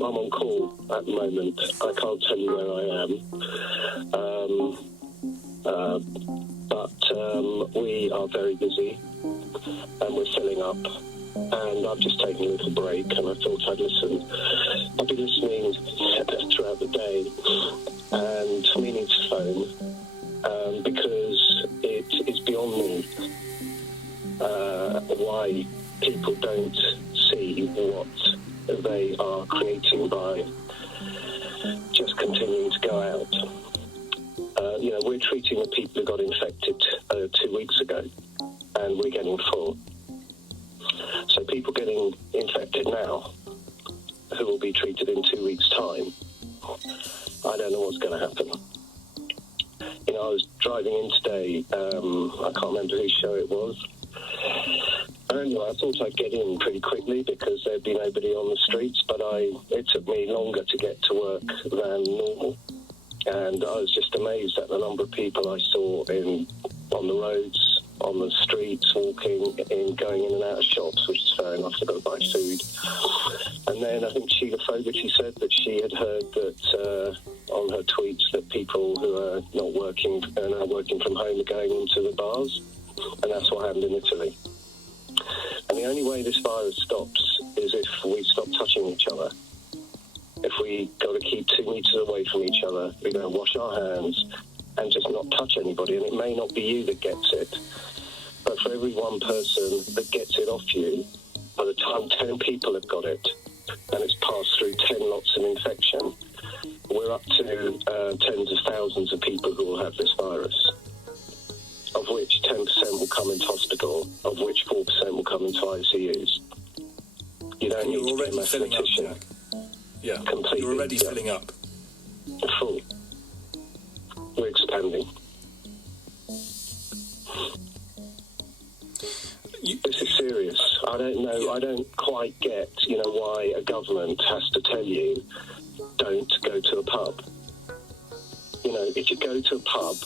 I'm on call at the moment. I can't tell you where I am. But we are very busy and we're filling up. And I've just taken a little break and I thought I'd listen. I've been listening throughout the day and meaning to phone because it is beyond me why people don't see what they are creating by just continuing to go out. We're treating the people who got infected 2 weeks ago, and we're getting full. So people getting infected now, who will be treated in 2 weeks' time, I don't know what's going to happen. I was driving in today, I can't remember whose show it was. Anyway, I thought I'd get in pretty quickly because there'd be nobody on the streets, but it took me longer to get to work than normal. And I was just amazed at the number of people I saw on the roads, on the streets, walking, going in and out of shops, which is fair enough, I've got to buy food. And then I think Sheila Fogarty said that she had heard that on her tweets that people who are not working and are working from home are going into the bars, and that's what happened in Italy. And the only way this virus stops is if we stop touching each other. If we got to keep 2 meters away from each other, we're going to wash our hands and just not touch anybody. And it may not be you that gets it, but for every one person that gets it off you, by the time 10 people have got it, and it's passed through 10 lots of infection, we're up to tens of thousands of people who will have this virus, of which 10% will come into hospital, of which 4% will come into ICUs. You don't need to be a mathematician. Yeah, completely. You're already filling up. Full. We're expanding. This is serious. I don't know. Yeah. I don't quite get, why a government has to tell you don't go to a pub. If you go to a pub,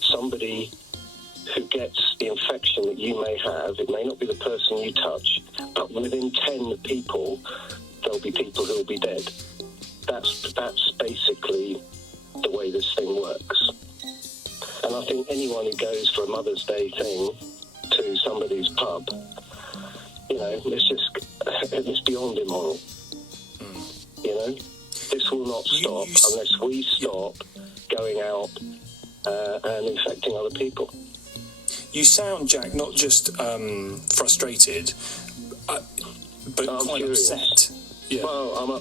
somebody who gets the infection that you may have, it may not be the person you touch, but within 10 people, there'll be people who will be dead. That's basically the way this thing works. And I think anyone who goes for a Mother's Day thing to somebody's pub, it's beyond immoral. This will not stop unless we stop going out and infecting other people. You sound, Jack, not just frustrated, but quite furious. Upset. Yeah. Well,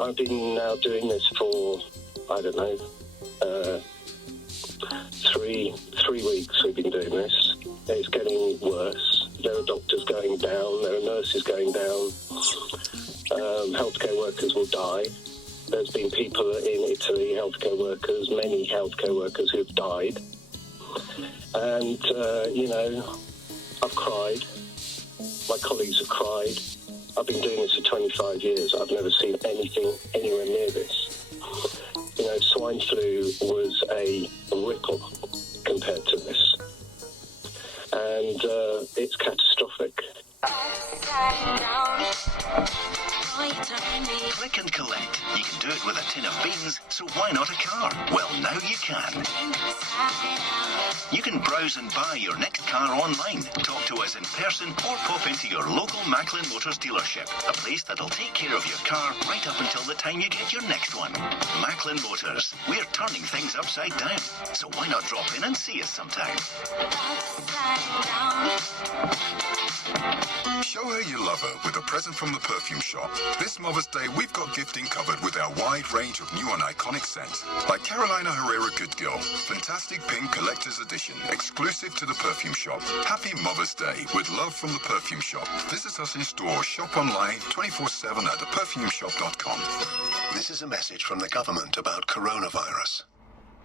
I've been now doing this for, I don't know, 3 weeks we've been doing this. It's getting worse. There are doctors going down, there are nurses going down, healthcare workers will die. There's been people in Italy, many healthcare workers who've died. And, I've cried. My colleagues have cried. I've been doing this for 25 years. I've never seen anything anywhere near this. Swine flu was a ripple compared to this. And it's catastrophic. Click and collect. You can do it with a tin of beans, so why not a car? Well, now you can. You can browse and buy your next car online, talk to us in person, or pop into your local Macklin Motors dealership, a place that'll take care of your car right up until the time you get your next one. Macklin Motors. We're turning things upside down, so why not drop in and see us sometime? Show her you love her with a present from the perfume shop. This Mother's Day, we've got gifting covered with our wide range of new and iconic scents. Like Carolina Herrera Good Girl, Fantastic Pink Collector's Edition, exclusive to the perfume shop. Happy Mother's Day with love from the perfume shop. Visit us in store, shop online, 24/7 at theperfumeshop.com. This is a message from the government about coronavirus.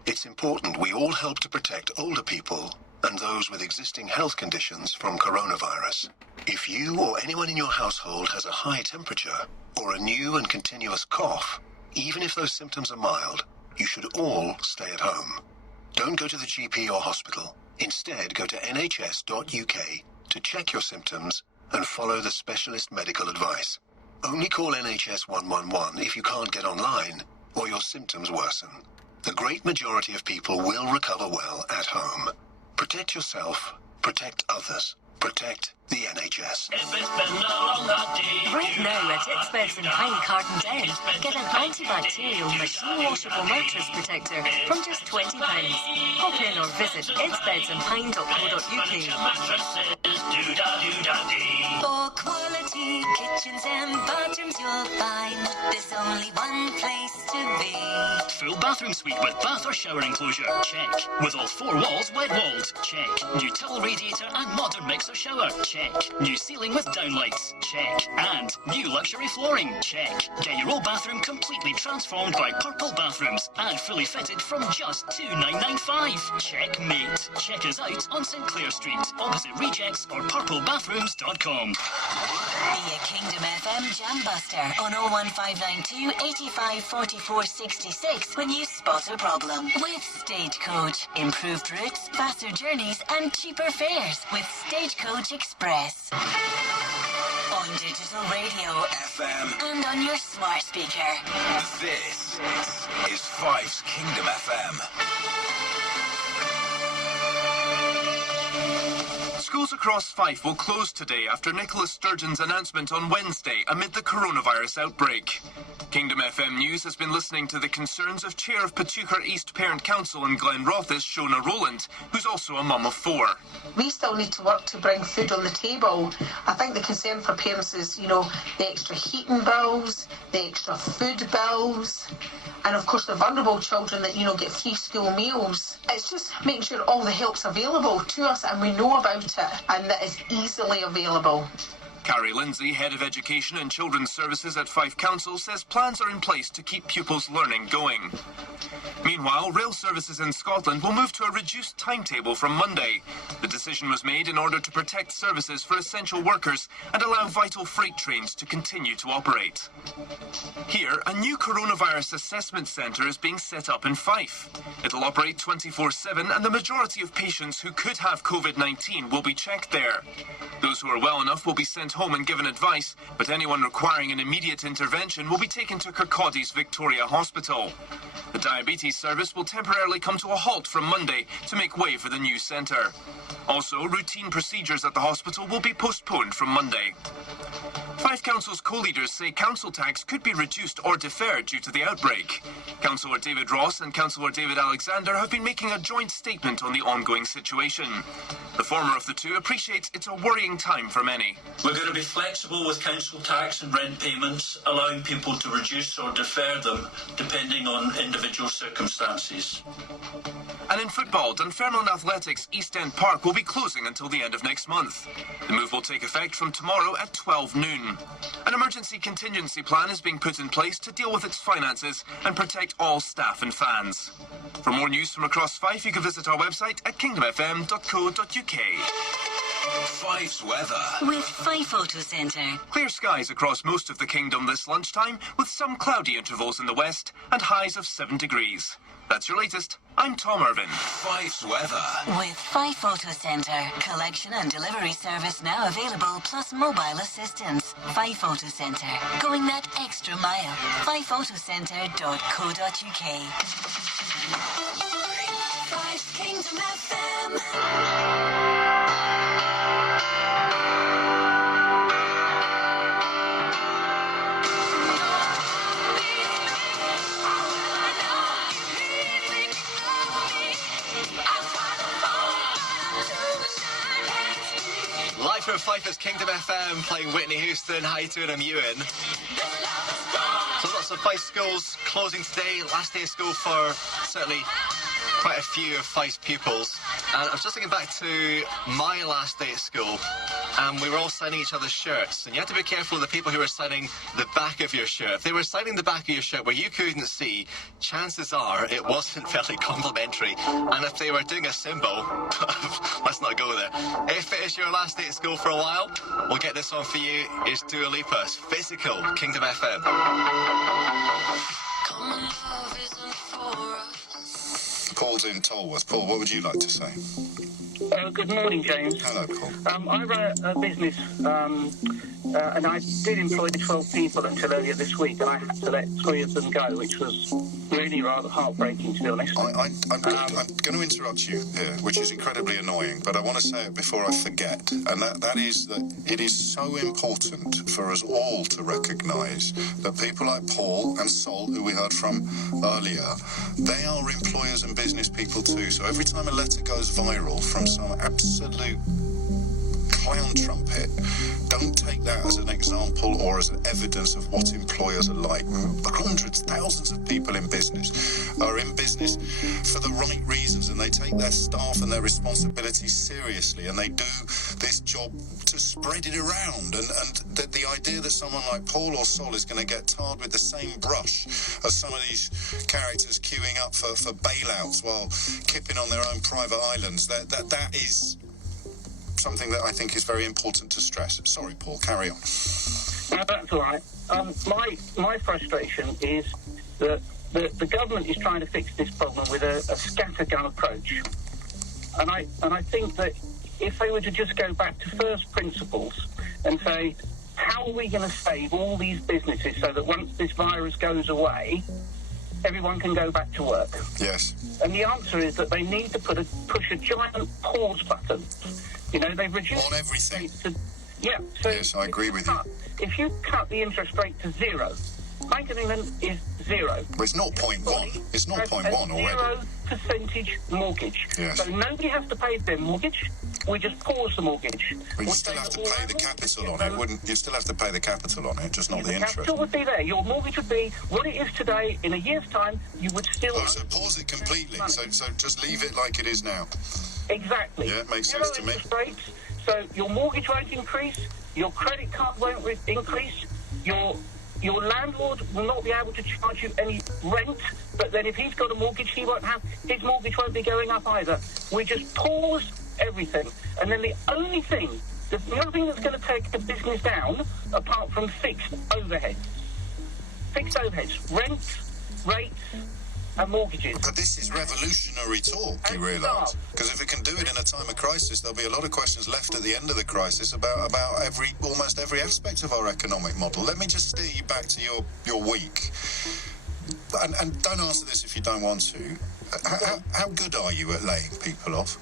It's important we all help to protect older people and those with existing health conditions from coronavirus. If you or anyone in your household has a high temperature or a new and continuous cough, even if those symptoms are mild, you should all stay at home. Don't go to the GP or hospital. Instead, go to nhs.uk to check your symptoms and follow the specialist medical advice. Only call NHS 111 if you can't get online or your symptoms worsen. The great majority of people will recover well at home. Protect yourself, protect others, protect the NHS. Right now at It's and Pine Carton Down, get an antibacterial machine washable mattress protector from just £20. Pop in or visit itsbedsandpine.co.uk. For quality kitchens and bathrooms you'll find there's only one place to be. Full bathroom suite with bath or shower enclosure, check. With all 4 walls wet-walled, check. New towel radiator and modern mixer shower, check. New ceiling with downlights, check. And new luxury flooring, check. Get your old bathroom completely transformed by Purple Bathrooms and fully fitted from just $2,995. Checkmate. Check us out on St Clair Street, opposite Rejects or purplebathrooms.com. Be a Kingdom FM Jam Buster on 01592 85 44 66 when you spot a problem. With Stagecoach. Improved routes, faster journeys and cheaper fares with Stagecoach Express. On digital radio, FM, and on your smart speaker. this is Five's Kingdom FM. Schools across Fife will close today after Nicola Sturgeon's announcement on Wednesday amid the coronavirus outbreak. Kingdom FM News has been listening to the concerns of Chair of Patucher East Parent Council in Glenrothes, Shona Rowland, who's also a mum of 4. We still need to work to bring food on the table. I think the concern for parents is, the extra heating bills, the extra food bills, and of course the vulnerable children that, get free school meals. It's just making sure all the help's available to us and we know about it and that it's easily available. Carrie Lindsay, Head of Education and Children's Services at Fife Council, says plans are in place to keep pupils' learning going. Meanwhile, rail services in Scotland will move to a reduced timetable from Monday. The decision was made in order to protect services for essential workers and allow vital freight trains to continue to operate. Here, a new coronavirus assessment centre is being set up in Fife. It'll operate 24/7 and the majority of patients who could have COVID-19 will be checked there. Those who are well enough will be sent home and given advice, but anyone requiring an immediate intervention will be taken to Kirkcaldy's Victoria Hospital. The diabetes service will temporarily come to a halt from Monday to make way for the new centre. Also, routine procedures at the hospital will be postponed from Monday. Fife Council's co-leaders say council tax could be reduced or deferred due to the outbreak. Councillor David Ross and Councillor David Alexander have been making a joint statement on the ongoing situation. The former of the two appreciates it's a worrying time for many. We're going to be flexible with council tax and rent payments, allowing people to reduce or defer them depending on individual circumstances. And in football, Dunfermline Athletics East End Park will be closing until the end of next month. The move will take effect from tomorrow at 12 noon. An emergency contingency plan is being put in place to deal with its finances and protect all staff and fans. For more news from across Fife, you can visit our website at kingdomfm.co.uk. Five's weather. With Fife Auto Centre. Clear skies across most of the kingdom this lunchtime, with some cloudy intervals in the west and highs of 7 degrees. That's your latest. I'm Tom Irvin. Five's weather. With Fife Auto Centre. Collection and delivery service now available, plus mobile assistance. Fife Auto Centre. Going that extra mile. fifeautocentre.co.uk. Fife Kingdom FM. Live from Fife Kingdom FM, playing Whitney Houston. How you doing? I'm Ewan. So lots of Fife schools closing today. Last day of school for certainly quite a few of Fife's pupils. And I was just thinking back to my last day at school, and we were all signing each other's shirts. And you had to be careful of the people who were signing the back of your shirt. If they were signing the back of your shirt where you couldn't see, chances are it wasn't very complimentary. And if they were doing a symbol, let's not go there. If it is your last day at school for a while, we'll get this on for you. It's Dua Lipa's Physical, Kingdom FM. Paul's in Tolworth. Paul, what would you like to say? Good morning, James. Hello, Paul. I run a business and I did employ 12 people until earlier this week, and I had to let 3 of them go, which was really rather heartbreaking, to be honest. I'm going to interrupt you here, which is incredibly annoying, but I want to say it before I forget, and that is that it is so important for us all to recognise that people like Paul and Sol, who we heard from earlier, they are employers and business people too. So every time a letter goes viral from some absolute clown trumpet, don't take that as an example or as evidence of what employers are like. Hundreds, thousands of people in business are in business for the right reasons, and they take their staff and their responsibilities seriously, and they do this job to spread it around. And the idea that someone like Paul or Sol is going to get tarred with the same brush as some of these characters queuing up for bailouts while kipping on their own private islands, that is something that I think is very important to stress. Sorry, Paul, carry on. No, that's all right. My frustration is that the government is trying to fix this problem with a scattergun approach. And I think that if they were to just go back to first principles and say, how are we going to save all these businesses so that once this virus goes away, everyone can go back to work? Yes. And the answer is that they need to push a giant pause button. You know, they've reduced... On everything. Yeah. So yes, I agree with you. If you cut the interest rate to 0, Bank of England is 0. Well, it's 0.1. It's 0.1 already. 0% mortgage. Yes. So nobody has to pay their mortgage. We just pause the mortgage. But you still have to pay the capital on it, wouldn't you? Still have to pay the capital on it, just not the interest. The capital would be there. Your mortgage would be what it is today. In a year's time, you would still... Oh, so pause it completely. So just leave it like it is now. Exactly. Yeah, it makes sense to me. Rates, so your mortgage won't increase, your credit card won't increase, your landlord will not be able to charge you any rent, but then if he's got a mortgage, his mortgage won't be going up either. We just pause everything, and then the only thing that's going to take a business down, apart from fixed overheads, rent, rates, and mortgages. But this is revolutionary talk, you realise? Because if it can do it in a time of crisis, there'll be a lot of questions left at the end of the crisis about almost every aspect of our economic model. Let me just steer you back to your week. And don't answer this if you don't want to. How good are you at laying people off?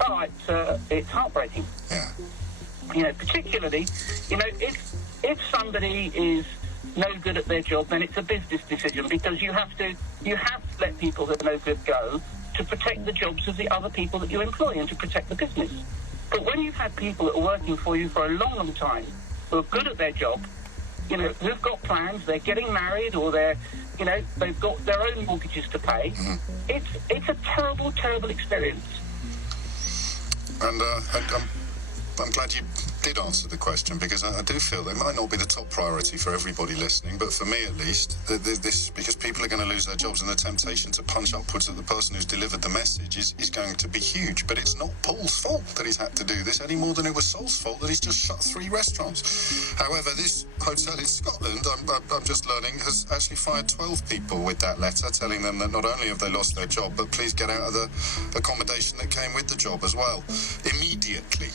Oh, it's heartbreaking. Yeah. You know, particularly, if somebody is no good at their job, then it's a business decision, because you have to let people that are no good go to protect the jobs of the other people that you employ and to protect the business. But when you've had people that are working for you for a long, long time who are good at their job, who've got plans, they're getting married, or they've got their own mortgages to pay, it's a terrible, terrible experience. And I'm glad you did answer the question, because I do feel they might not be the top priority for everybody listening, but for me at least, this because people are going to lose their jobs, and the temptation to punch upwards at the person who's delivered the message is going to be huge. But it's not Paul's fault that he's had to do this any more than it was Sol's fault that he's just shut 3 restaurants. However, this hotel in Scotland, I'm just learning, has actually fired 12 people with that letter, telling them that not only have they lost their job, but please get out of the accommodation that came with the job as well, immediately.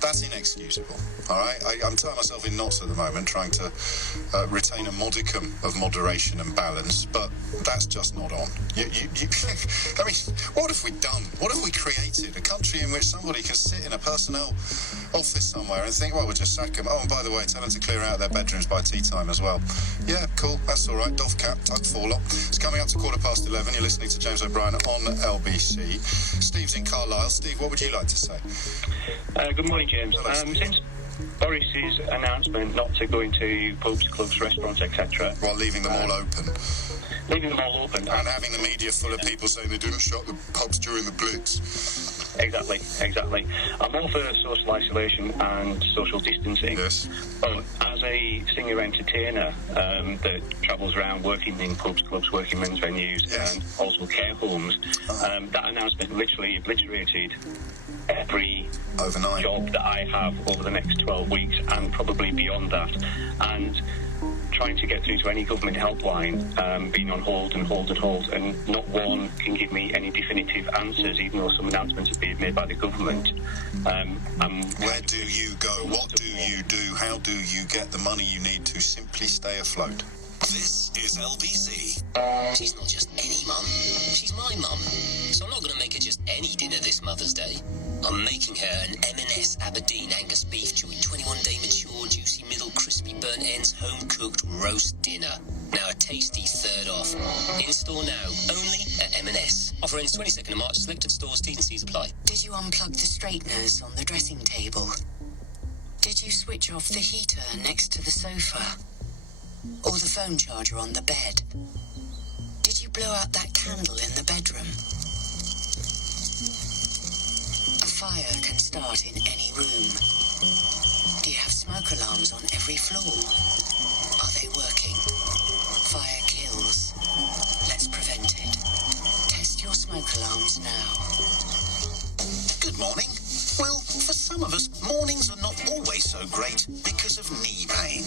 That's inexcusable, all right? I'm tying myself in knots at the moment, trying to retain a modicum of moderation and balance, but that's just not on. I mean, what have we done? What have we created? A country in which somebody can sit in a personnel office somewhere and think, well, we'll just sack them. Oh, and by the way, tell them to clear out their bedrooms by tea time as well. Yeah, cool, that's all right. Doff cap, tug forelock. It's coming up to 11:15. You're listening to James O'Brien on LBC. Steve's in Carlisle. Steve, what would you like to say? Good morning, James. Since Boris's announcement not to go into pubs, clubs, restaurants, etc. While leaving them all open. Leaving them all open. And having the media full of people saying they didn't shut the pubs during the Blitz. Exactly. I'm all for social isolation and social distancing. Yes. But as a singer-entertainer that travels around working in pubs, clubs, working men's venues, and also care homes, that announcement literally obliterated every job that I have over the next 12 weeks and probably beyond that. And trying to get through to any government helpline, being on hold, and not one can give me any definitive answers, even though some announcements have made by the government. Where do you go? What do you do? How do you get the money you need to simply stay afloat? This is LBC. She's not just any mum, she's my mum. So I'm not going to make her just any dinner this Mother's Day. I'm making her an M&S Aberdeen Angus beef joint, 21-day mature, juicy middle, crispy burnt ends, home-cooked roast dinner. Now a tasty third off. In store now, only at M&S. Offer ends 22nd of March, selected stores, T's and C's apply. Did you unplug the straighteners on the dressing table? Did you switch off the heater next to the sofa? Or the phone charger on the bed? Did you blow out that candle in the bedroom? A fire can start in any room. Do you have smoke alarms on every floor? Are they working? Fire kills. Let's prevent it. Test your smoke alarms now. Good morning. Well, for some of us, mornings are not always so great because of knee pain.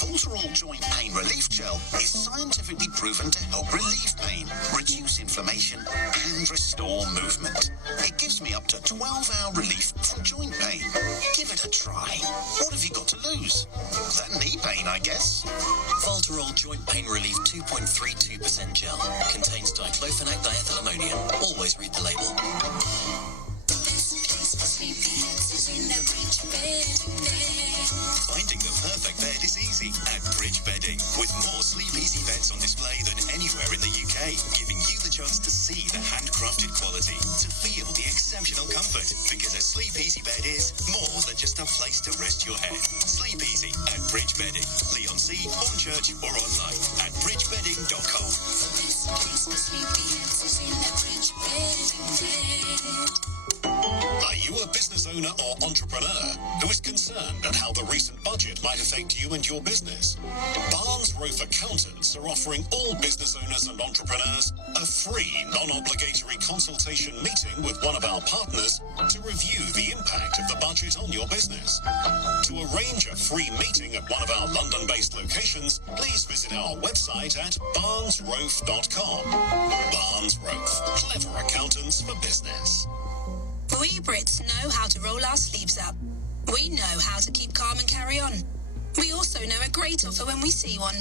Voltarol Joint Pain Relief Gel is scientifically proven to help relieve pain, reduce inflammation, and restore movement. It gives me up to 12-hour relief from joint pain. Give it a try. What have you got to lose? That knee pain, I guess. Voltarol Joint Pain Relief 2.32% gel contains diclofenac diethyl ammonium. Always read the label. Finding the perfect bed is easy at Bridge Bedding, with more Sleep Easy beds on display than anywhere in the UK, giving you the chance to see the handcrafted quality, to feel the exceptional comfort, because a Sleep Easy bed is more than just a place to rest your head. Sleep Easy at Bridge Bedding, Leon C, Hornchurch, or online at bridgebedding.com. Are you a business owner or entrepreneur who is concerned at how the recent budget might affect you and your business? Barnes Rofe Accountants are offering all business owners and entrepreneurs a free, non-obligatory consultation meeting with one of our partners to review the impact of the budget on your business. To arrange a free meeting at one of our London-based locations, please visit our website at barnesrofe.com. Barnes Rofe, clever accountants for business. We Brits know how to roll our sleeves up. We know how to keep calm and carry on. We also know a great offer when we see one.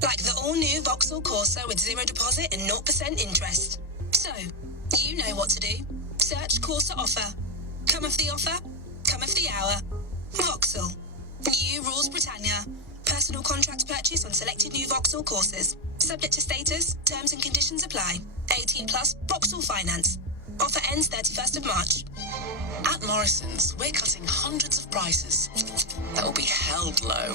Like the all-new Vauxhall Corsa with 0 deposit and 0% interest. So, you know what to do. Search Corsa offer. Come of the offer, come of the hour. Vauxhall. New rules Britannia. Personal contract purchase on selected new Vauxhall Corsas. Subject to status, terms and conditions apply. 18 plus, Vauxhall Finance. Offer ends 31st of March. At Morrison's, we're cutting hundreds of prices that will be held low.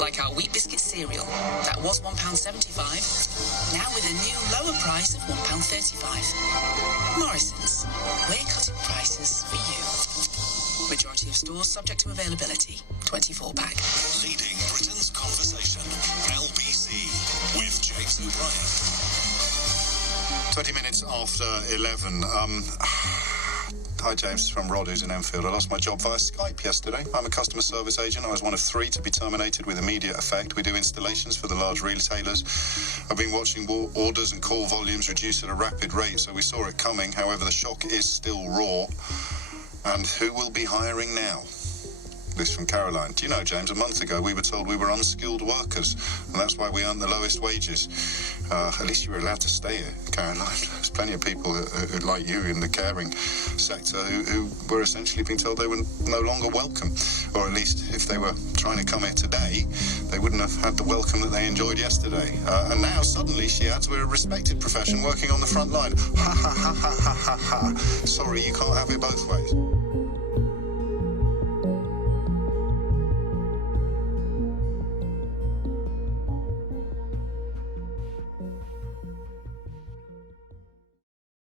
Like our wheat biscuit cereal, that was £1.75, now with a new lower price of £1.35. Morrison's, we're cutting prices for you. Majority of stores subject to availability. 24-pack. Leading Britain's conversation. LBC with James O'Brien. 20 minutes after 11. Hi, James. It's from Rod, who's in Enfield. I lost my job via Skype yesterday. I'm a customer service agent. I was one of 3 to be terminated with immediate effect. We do installations for the large retailers. I've been watching orders and call volumes reduce at a rapid rate, so we saw it coming. However, the shock is still raw. And who will be hiring now? This from Caroline. Do you know, James, a month ago we were told we were unskilled workers, and that's why we earn the lowest wages. At least you were allowed to stay here, Caroline. There's plenty of people who like you in the caring sector who were essentially being told they were no longer welcome. Or at least if they were trying to come here today, they wouldn't have had the welcome that they enjoyed yesterday. And now suddenly she adds, we're a respected profession working on the front line. Ha ha ha ha ha ha ha. Sorry, you can't have it both ways.